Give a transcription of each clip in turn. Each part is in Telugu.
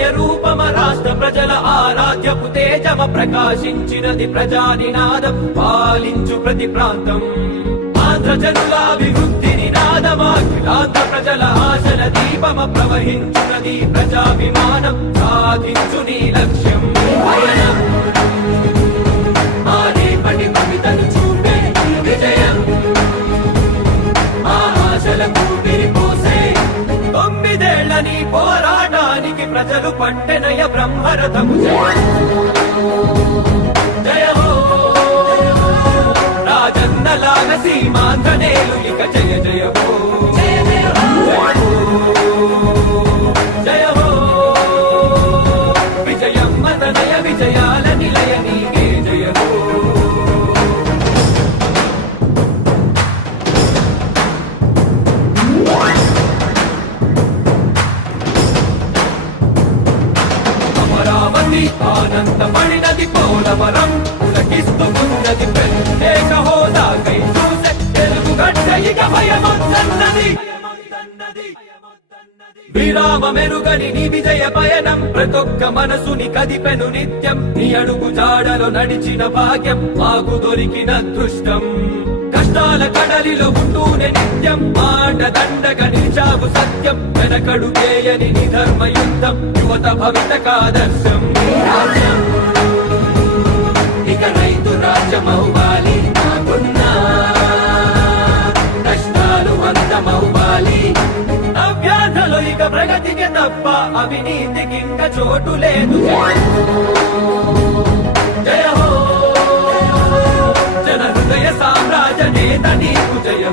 విజయ రూపమ రాష్ట్ర ప్రజల ఆరాధ్యపు తేజమ ప్రకాశించినది ప్రజానినాదం పాలించు ప్రతి ప్రాంతం. ఆంధ్ర జనుల అభివృద్ధి నినాదమాఖిలాంధ్ర ప్రజల ఆశల దీపమ ప్రవహించున్నది ప్రజాభిమానం. సాధించు నీ లక్ష్యం. ప్రజలు పట్టెనయ బ్రహ్మరథము. జయ హో రాజన్నలాగ సీమాంధనే అనంత పడినది పోలవరం పులకిస్తూ ఉన్నది ప్రత్యేక హోదాకై చూసే తెలుగు గడ్డ ఇక భయమొద్దన్నది. విరామ మెరుగని నీ విజయ పయనం ప్రతొక్క మనసుని కదిపెను నిత్యం నీ అడుగు జాడలో నడిచిన భాగ్యం మాకు దొరికిన దృష్టం కష్టాల కడలిలో ఉంటూనే నిత్యం మాట దండగ నిలిచావు సత్యం. వెనకడు చేయని నిధర్మ యుద్ధం యువత భవిత కాదర్శం. ఇక రైతు రాజ్యమవ్వాలి నాకున్నా. కష్టాలు అంతమవ్వాలి అవ్యాధలో ఇక ప్రగతికి తప్ప అవినీతికి ఇంకా చోటు లేదు. సామ్రాజ్య నేత నీకు జయ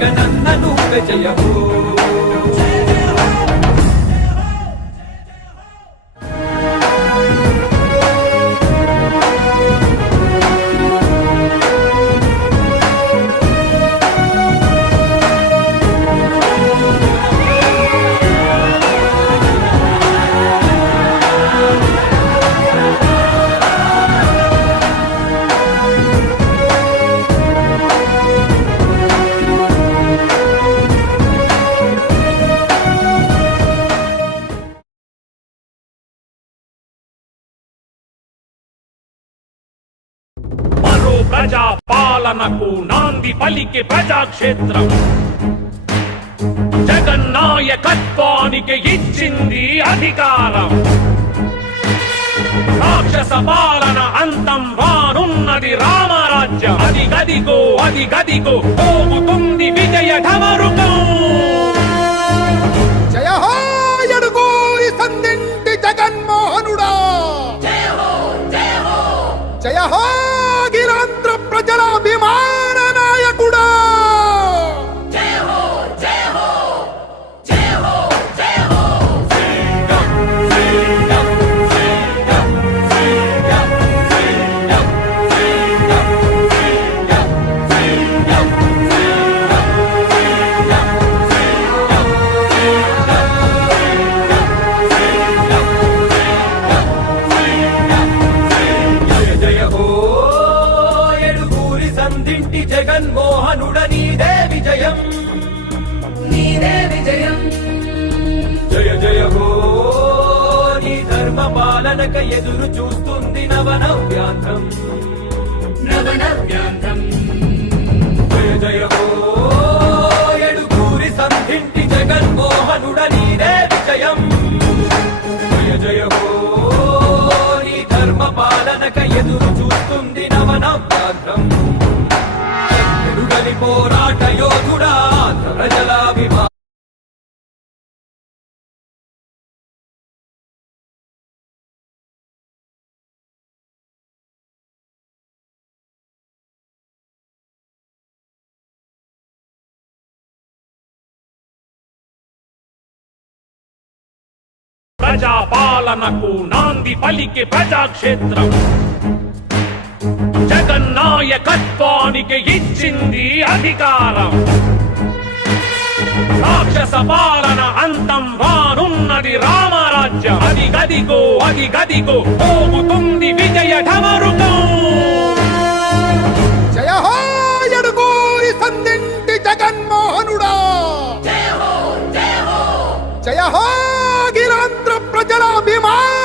జగనన్న నువ్వే జయ హో ప్రజా పాలనకు నాంది పలికి ప్రజాక్షేత్రం. జగన్నాయకత్వానికి ఇచ్చింది అధికారం. రాక్షస పాలన అంతం వానున్నది రామరాజ్యం. అది గదిగో అది గదిగో పోగుతుంది విజయ ఢమరుకం పాలనక ఎదురు చూస్తుంది నవనవ్యాంతం. నవనవ్యాంతం. జయ జయ ఎడుగూరి సంధింటి జగన్మోహనుడ నీదే విజయం. జయ జయ నీ ధర్మ పాలనక ఎదురు చూస్తుంది పోరాట యోధుడా ఆంధ్ర ప్రజా పాలనకు నాంది పలికి ప్రజాక్షేత్రం. జగన్నాయకత్వానికి ఇచ్చింది అధికారం. రాక్షస పాలన అంతం రానున్నది రామరాజ్యం. అది గదిగో అది గదిగో పోగుతుంది విజయ ఢమరుకం జయ హో ఎడుగూరి సందింటి జగన్మోహనుడా. జయ హో అఖిలాంధ్ర ప్రజల అభిమాన నాయకుడా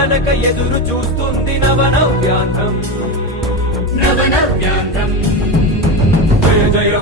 పాలనక ఎదురు చూస్తుంది నవనవ్యాంతం. నవనవ్యాంతం. జయ జయ